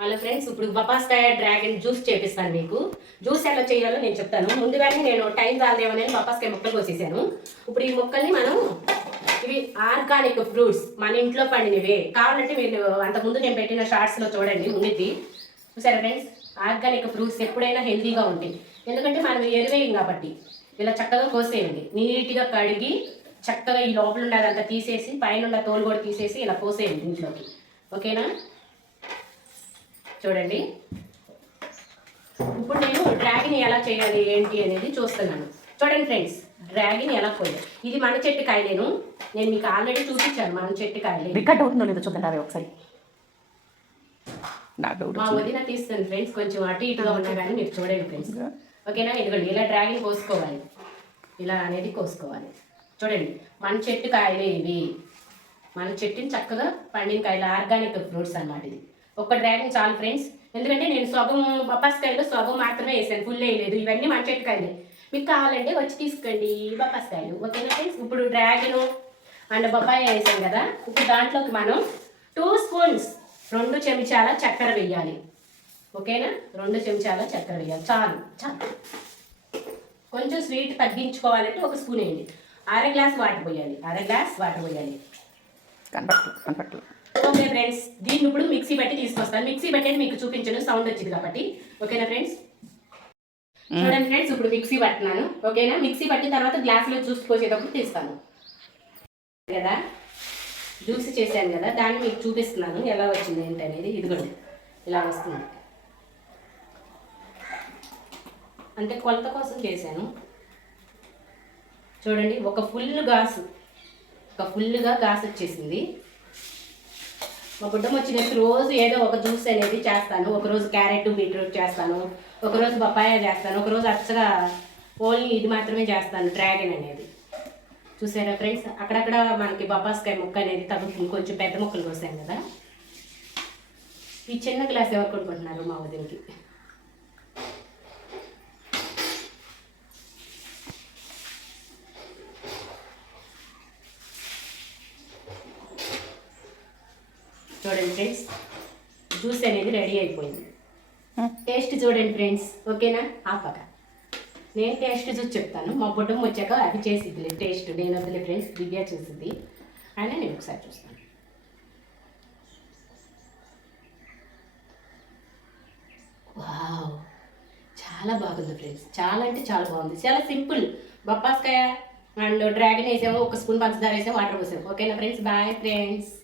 Hello friends, ఇప్పుడు బపాస్కాయ dragon juice చేపిస్తాను మీకు. జ్యూస్ ఎలా చేయాలో నేను చెప్తాను. ముందుగానే నేను టైం చాలదేమని బపాస్కాయ ముక్కలు కోసేసాను. ఇప్పుడు ఈ ముక్కల్ని మనం ఇవి ఆర్గానిక్ ఫ్రూట్స్ మన ఇంట్లో పండినవే. కావాలంటే మీరు అంతకుముందు నేను పెట్టిన షార్ట్స్లో చూడండి, ఉండిద్ది. చూసారా ఫ్రెండ్స్, ఆర్గానిక్ ఫ్రూట్స్ ఎప్పుడైనా హెల్తీగా ఉంటాయి. ఎందుకంటే మనం ఎరువేయం కాబట్టి. ఇలా చక్కగా కోసేయండి, నీట్గా కడిగి చక్కగా ఈ లోపల ఉండేదంతా తీసేసి పైన తోలు కూడా తీసేసి ఇలా కోసేయండి ఇంట్లోకి. ఓకేనా? చూడండి, ఇప్పుడు నేను డ్రాగన్ ఎలా చేయాలి ఏంటి అనేది చూస్తున్నాను. చూడండి ఫ్రెండ్స్, డ్రాగన్ ఎలా కోయాలి. ఇది మన చెట్టు కాయలేను, నేను మీకు ఆల్రెడీ చూపించాను మన చెట్టు కాయలే. రికార్డ్ అవుతుందో లేదో చూద్దాం ఒకసారి. మా వదిన తీస్తుంది ఫ్రెండ్స్, కొంచెం అటు ఇటుగా ఉన్నా కానీ మీరు చూడండి ఫ్రెండ్స్. ఓకేనా? ఇదిగోండి, ఇలా డ్రాగన్ కోసుకోవాలి, ఇలా అనేది కోసుకోవాలి. చూడండి, మన చెట్టు కాయలే ఇవి. మన చెట్టుని చక్కగా పండిన కాయలు, ఆర్గానిక్ ఫ్రూట్స్ అన్నమాట. ఇది ఒక డ్రాగన్ చాలు ఫ్రెండ్స్, ఎందుకంటే నేను సగం బొప్పాస్కాయలు సగం మాత్రమే వేసాను, ఫుల్ వేయలేదు. ఇవన్నీ మన చెట్టు కాయలే. మీకు కావాలంటే వచ్చి తీసుకోండి బొప్పాస్కాయలు. ఓకేనా ఫ్రెండ్స్? ఇప్పుడు డ్రాగన్ అండ్ బొప్పాయి వేసాం కదా, ఇప్పుడు దాంట్లోకి మనం 2 స్పూన్స్ 2 చెంచాల చక్కెర వేయాలి. ఓకేనా? 2 చెంచాల చక్కెర వేయాలి, చాలు చాలు. కొంచెం స్వీట్ తగ్గించుకోవాలంటే 1 స్పూన్ వేయండి. అర గ్లాస్ వాటర్ పోయాలి, అర గ్లాస్ వాటర్ పోయాలి. కనపట్టు. ఓకే ఫ్రెండ్స్, దీన్ని ఇప్పుడు మిక్సీ బట్టి తీసుకొస్తాను. మిక్సీ బట్టి మీకు చూపించను, సౌండ్ వచ్చింది కాబట్టి. ఓకేనా ఫ్రెండ్స్? చూడండి ఫ్రెండ్స్, ఇప్పుడు మిక్సీ పట్టినాను. ఓకేనా? మిక్సీ పట్టిన తర్వాత గ్లాసులో జ్యూస్ పోసేటప్పుడు తీస్తాను కదా. జ్యూస్ చేశాను కదా, దాన్ని మీకు చూపిస్తున్నాను ఎలా వచ్చింది ఏంటి అనేది. ఇదిగోండి, ఇలా వస్తుంది. అంటే కొలత కోసం చేశాను. చూడండి, ఒక ఫుల్గా గాసు వచ్చేసింది. మా గుడ్డం వచ్చినట్టు రోజు ఏదో ఒక జ్యూస్ అనేది చేస్తాను. ఒకరోజు క్యారెట్ బీట్రూట్ చేస్తాను, ఒకరోజు బొప్పాయ చేస్తాను, ఒకరోజు అచ్చగా ఓన్లీ ఇది మాత్రమే చేస్తాను, డ్రాగన్ అనేది. చూసారా ఫ్రెండ్స్, అక్కడక్కడ మనకి బొప్పాస్కాయ ముక్క అనేది తగ్గుతుంది. కొంచెం పెద్ద ముక్కలు కోసాం కదా. ఈ చిన్న గ్లాస్ ఎవరు కొనుక్కుంటున్నారు మా వదినకి. చూడండి ఫ్రెండ్స్, జ్యూస్ అనేది రెడీ అయిపోయింది. టేస్ట్ చూడండి ఫ్రెండ్స్. ఓకేనా? ఆపక నేను టేస్ట్ చూసి చెప్తాను. మా కుటుంబం వచ్చాక అది చేసిద్దిలే టేస్ట్. నేను వద్దులే ఫ్రెండ్స్, దివ్య చూసిద్ది. అయినా నేను ఒకసారి చూస్తాను. వావ్, చాలా బాగుంది ఫ్రెండ్స్, చాలా అంటే చాలా బాగుంది. చాలా సింపుల్. బొప్పాస్కాయ అండ్ డ్రాగన్ వేసాము, 1 స్పూన్ పంచదార వేసాము, వాటర్ పోసాము. ఓకేనా ఫ్రెండ్స్? Bye friends.